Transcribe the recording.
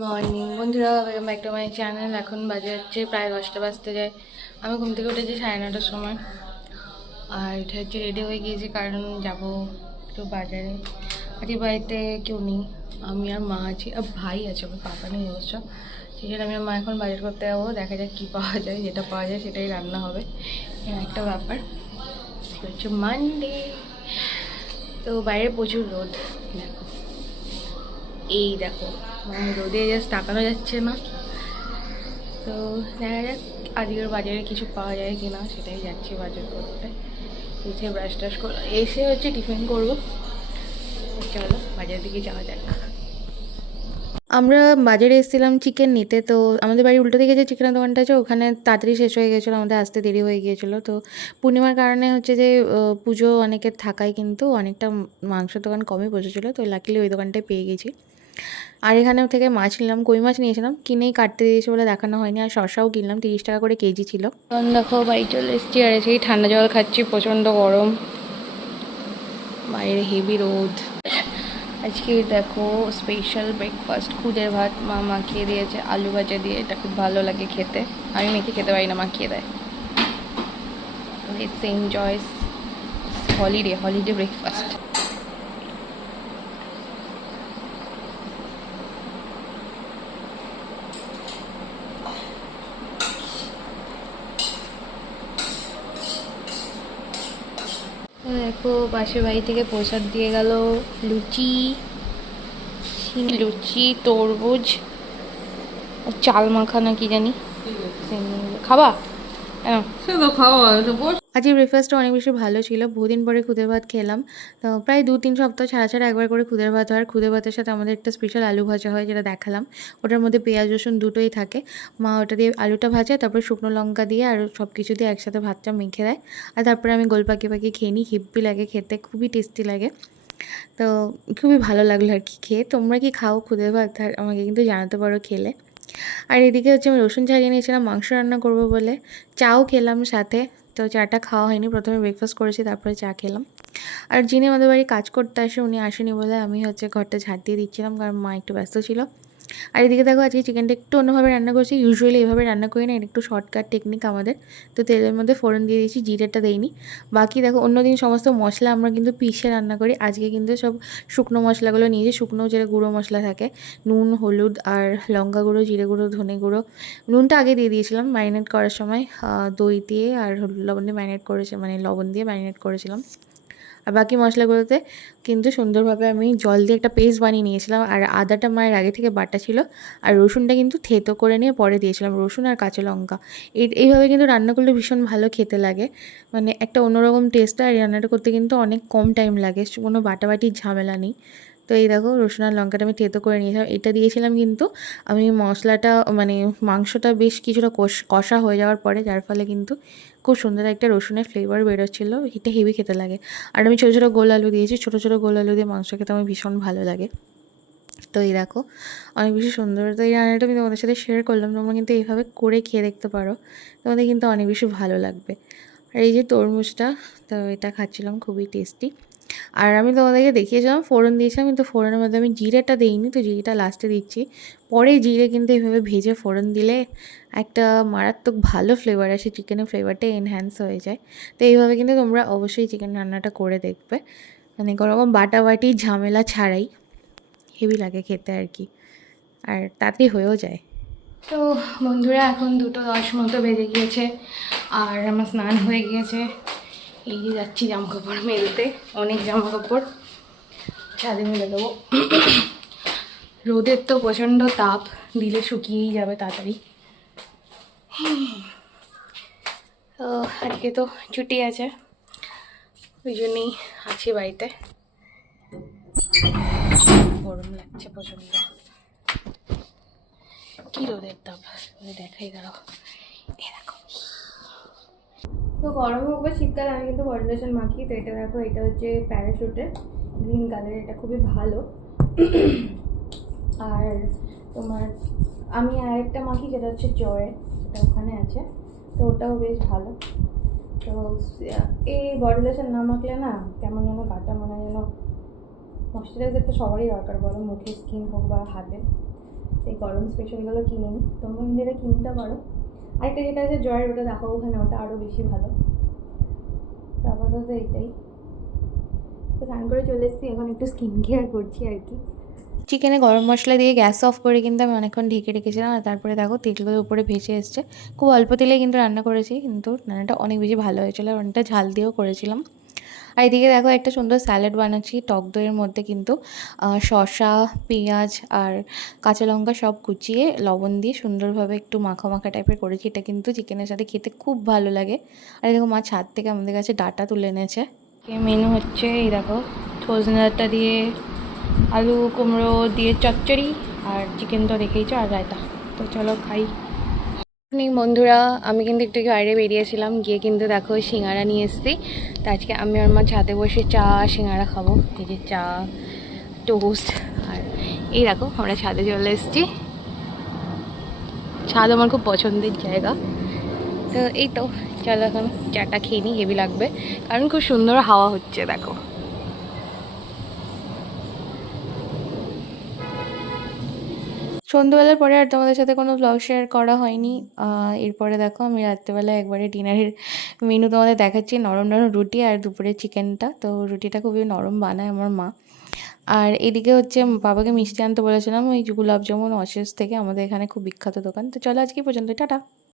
Morning বন্ধুরা welcome back to my channel এখন বাজে হচ্ছে প্রায় দশটা বাজতে যায়। আমি ঘুম থেকে উঠেছি সাড়ে নটার সময়। আর এটা হচ্ছে রেডি হয়ে গিয়েছি, কারণ যাব একটু বাজারে। আজকে বাড়িতে কেউ নেই। আমি আর মা আছি, আর ভাই আছে আমার পাপা নেই অবশ্য। সেই জন্য আমি আর মা এখন বাজার করতে যাব। দেখা যাক কী পাওয়া যায়, যেটা পাওয়া যায় সেটাই রান্না হবে। একটা ব্যাপার। হচ্ছে মানডে তো বাইরে প্রচুর রোদ, দেখো। এই দেখো। রোদে জাস্ট তাকানো যাচ্ছে না। তো দেখা যাক, আজকের বাজারে কিছু পাওয়া যায় কি না সেটাই যাচ্ছি বাজার করতে। এসে ব্রাশ টাশ করে, এসে হচ্ছে টিফিন করব। চলো বাজারের দিকে যাওয়া যাক। আমরা বাজারে এসেছিলাম চিকেন নিতে, তো আমাদের বাড়ির উল্টো দিকে যে চিকেনের দোকানটা আছে, ওখানে তাড়াতাড়ি শেষ হয়ে গেছিল, আমাদের আসতে দেরি হয়ে গিয়েছিল। তো পূর্ণিমার কারণে হচ্ছে যে পুজো অনেকের থাকায় কিন্তু অনেকটা মাংসের দোকান কমই বসেছিলো, তো লাকিলি ওই দোকানটায় পেয়ে গেছি। আর এখানে থেকে মাছ নিলাম কই মাছ নিয়েছিলাম? কিনেই কাটতে দিয়েছে বলে দেখানো হয়নি। আর শসাও কিনলাম, তিরিশ টাকা করে কেজি ছিল। তখন দেখো বাড়ি চলে এসেছি, আর এসেই ঠান্ডা জল খাচ্ছি, প্রচণ্ড গরম। বাইরে হেভি রোদ। আজকে দেখো স্পেশাল ব্রেকফাস্ট খুদের ভাত মা মাখিয়ে দিয়েছে, আলু ভাজা দিয়ে, এটা খুব ভালো লাগে খেতে। আমি মেখে খেতে পারি না, মাখিয়ে দেয়। It's enjoys holiday holiday breakfast দেখো পাশের বাড়ি থেকে প্রসাদ দিয়ে গেল লুচি লুচি তরমুজ আর চাল মাখা না কি জানি? আজকে ব্রেকফাস্টটা অনেক বেশি ভালো ছিল। বহুদিন পরে খুদের ভাত খেলাম। তো প্রায় দু তিন সপ্তাহ ছাড়া ছাড়া একবার করে খুদের ভাত হয়। আর খুদের ভাতের সাথে আমাদের একটা স্পেশাল আলু ভাজা হয় যেটা দেখালাম। ওটার মধ্যে পেঁয়াজ, রসুন দুটোই থাকে। মা ওটা দিয়ে আলুটা ভাজে, তারপরে শুকনো লঙ্কা দিয়ে আর সব কিছু দিয়ে একসাথে ভাতটা মেখে দেয়। আর তারপরে আমি গোল পাকি পাকি খেয়ে নিই। হিপ্পি লাগে খেতে, খুবই টেস্টি লাগে। তো খুবই ভালো লাগল আর কি খেয়ে। তোমরা কি খাও খুদের ভাত? আমাকে কিন্তু জানাতে পারো খেলে। আর এদিকে হচ্ছে আমি রসুন ছাড়িয়ে নিয়েছিলাম, মাংস রান্না করব বলে। চাও খেলাম সাথে, তো চাটা খাওয়া হয়নি, প্রথমে ব্রেকফাস্ট করেছি, তারপরে চা খেলাম। আর যিনি আমাদের বাড়ি কাজ করতে আসে, উনি আসেনি বলে আমি হচ্ছে ঘরটা ঝাড় দিয়ে দিচ্ছিলাম, কারণ মা একটু ব্যস্ত ছিল। আর এদিকে দেখো আজকে চিকেনটা একটু অন্যভাবে রান্না করছি। ইউজুয়ালি এভাবে রান্না করি না এটা একটু শর্টকাট টেকনিক আমাদের। তো তেলের মধ্যে ফোড়ন দিয়ে দিয়েছি জিরেটা দেইনি। বাকি দেখো অন্যদিন সমস্ত মশলা আমরা কিন্তু পিষে রান্না করি। আজকে কিন্তু সব শুকনো মশলাগুলো নিয়েছি, শুকনো যেটা গুঁড়ো মশলা থাকে, নুন, হলুদ আর লঙ্কা গুঁড়ো, জিরে গুঁড়ো, ধনে গুঁড়ো। নুনটা আগে দিয়ে দিয়েছিলাম ম্যারিনেট করার সময় দই দিয়ে আর হলুদ লবণ দিয়ে ম্যারিনেট করেছি মানে লবণ দিয়ে ম্যারিনেট করেছিলাম। আর বাকি মশলাগুলোতে কিন্তু সুন্দরভাবে আমি জল দিয়ে একটা পেস্ট বানিয়ে নিয়েছিলাম। আর আদাটা মায়ের আগে থেকে বাটা ছিল। আর রসুনটা কিন্তু থেতো করে নিয়ে পরে দিয়েছিলাম, রসুন আর কাঁচা লঙ্কা। এই, এইভাবে কিন্তু রান্না করলে ভীষণ ভালো খেতে লাগে। মানে একটা অন্যরকম টেস্ট আর রান্নাটা করতে কিন্তু অনেক কম টাইম লাগে। কোনো বাটাবাটির ঝামেলা নেই। তো এই দেখো রসুন আর লঙ্কাটা আমি থেতো করে নিয়েছিলাম। এটা দিয়েছিলাম কিন্তু আমি মশলাটা মানে মাংসটা বেশ কিছুটা কষ হয়ে যাওয়ার পরে যার ফলে কিন্তু খুব সুন্দর একটা রসুনের ফ্লেভার বেরোচ্ছিলো। এটা হেভি খেতে লাগে। আর আমি ছোটো ছোটো গোল আলু দিয়েছি। ছোটো ছোটো গোল আলু দিয়ে মাংস খেতে আমার ভীষণ ভালো লাগে। তো এই দেখো, অনেক বেশি সুন্দর। তো এই রান্নাটা আমি তোমাদের সাথে শেয়ার করলাম। তোমরা কিন্তু এইভাবে করে খেয়ে দেখতে পারো। তোমাদের কিন্তু অনেক বেশি ভালো লাগবে। আর এই যে তরমুজটা, তো এটা খাচ্ছিলাম, খুবই টেস্টি আর আমি তোমাদেরকে দেখিয়েছিলাম, ফোড়ন দিয়েছিলাম, কিন্তু ফোড়নের মধ্যে আমি জিরেটা দিইনি, তো জিরেটা লাস্টে দিচ্ছি। পরে জিরে কিন্তু এইভাবে ভেজে ফোড়ন দিলে একটা মারাত্মক ভালো ফ্লেভার আসে চিকেনের ফ্লেভারটা এনহ্যান্স হয়ে যায়। তো এইভাবে কিন্তু তোমরা অবশ্যই চিকেন রান্নাটা করে দেখবে। মানে কোনো রকম বাটাবাটি, ঝামেলা ছাড়াই হেভি লাগে খেতে আর কি। আর তাড়াতাড়ি হয়েও যায়। তো বন্ধুরা, এখন দুটো দশ মতো বেজে গিয়েছে, আর আমার স্নান হয়ে গিয়েছে। এই যে যাচ্ছি জামা কাপড় মেলতে, অনেক জামা কাপড় ছাদে মেলে দেবো। রোদের তো প্রচণ্ড তাপ, দিলে শুকিয়েই যাবে তাড়াতাড়ি। আজকে তো ছুটি আছে, ওই জন্যই আছি বাড়িতে। গরম লাগছে প্রচণ্ড। কী রোদের তাপ? দেখাই দাঁড়াও। তো গরম হোক বা শীতকাল, আমি কিন্তু বডি মাখি তো এটা দেখো, এটা হচ্ছে প্যারাশুটের গ্রিন কালার এটা খুবই ভালো। আর তোমার, আমি আরেকটা মাখি, যেটা হচ্ছে জয়ের সেটা ওখানে আছে, তো ওটাও বেশ ভালো। তো এই বডি না মাখলে না কেমন যেন গাটা মনে যেন ময়শ্চারাইজার তো সবারই দরকার বলো মুখে স্কিন হোক বা হাতে। সেই গরম স্পেশালগুলো কিনে নিই তোমরা এটা কিনতে পারো। আরেকটা যেটা আছে, জয়ের ওটা দেখো, ওখানে ওটা আরও বেশি ভালো। তো আপাতত এইটাই। তো স্নান করে চলে এসেছি, এখন একটু স্কিন কেয়ার করছি আর কি। চিকেনে গরম মশলা দিয়ে গ্যাস অফ করে কিন্তু আমি অনেকক্ষণ ঢেকে রেখেছিলাম, আর তারপরে দেখো তেলগুলো উপরে ভেসে এসছে। খুব অল্প তেলে কিন্তু রান্না করেছি, কিন্তু রান্নাটা অনেক বেশি ভালো হয়েছিলো, আর অনেকটা ঝাল দিয়েও করেছিলাম। আর এদিকে দেখো একটা সুন্দর স্যালাড বানাচ্ছি, টক দইয়ের মধ্যে কিন্তু শসা, পেঁয়াজ আর কাঁচা লঙ্কা সব কুচিয়ে লবণ দিয়ে সুন্দরভাবে একটু মাখা মাখা টাইপের করেছি। এটা কিন্তু চিকেনের সাথে খেতে খুব ভালো লাগে। আর এই দেখো মা ছাদ থেকে আমাদের কাছে ডাটা তুলে এনেছে। মেনু হচ্ছে এই দেখো, সজনে ডাঁটা দিয়ে আলু কুমড়ো দিয়ে চচ্চড়ি আর চিকেন তো দেখেইছো আর রায়তা। তো চলো খাই। বন্ধুরা। আমি কিন্তু একটু বাইরে বেরিয়েছিলাম। গিয়ে কিন্তু দেখো সিঙ্গারা নিয়ে এসেছি। তো আজকে আমি আর মা ছাদে বসে চা, সিঙ্গারা খাব। এই যে চা টোস্ট আর এই দেখো, আমরা ছাদে চলে এসেছি। ছাদ আমার খুব পছন্দের জায়গা। তো এই তো, চলো এখন চাটা খেয়ে নিই, হেভি লাগবে। কারণ খুব সুন্দর হাওয়া হচ্ছে, দেখো। সন্ধ্যেবেলার পরে আর তোমাদের সাথে কোনো ব্লগ শেয়ার করা হয়নি। এরপরে দেখো আমি রাত্রেবেলা একবারে ডিনারের মেনু তোমাদের দেখাচ্ছি, নরম নরম রুটি আর দুপুরে চিকেনটা তো রুটিটা খুবই নরম বানায় আমার মা। আর এদিকে হচ্ছে বাবাকে মিষ্টি আনতে বলেছিলাম, ওই গুলাবজামুন অশেষ থেকে আমাদের এখানে খুব বিখ্যাত দোকান। তো চলো আজকে পর্যন্ত টাটা।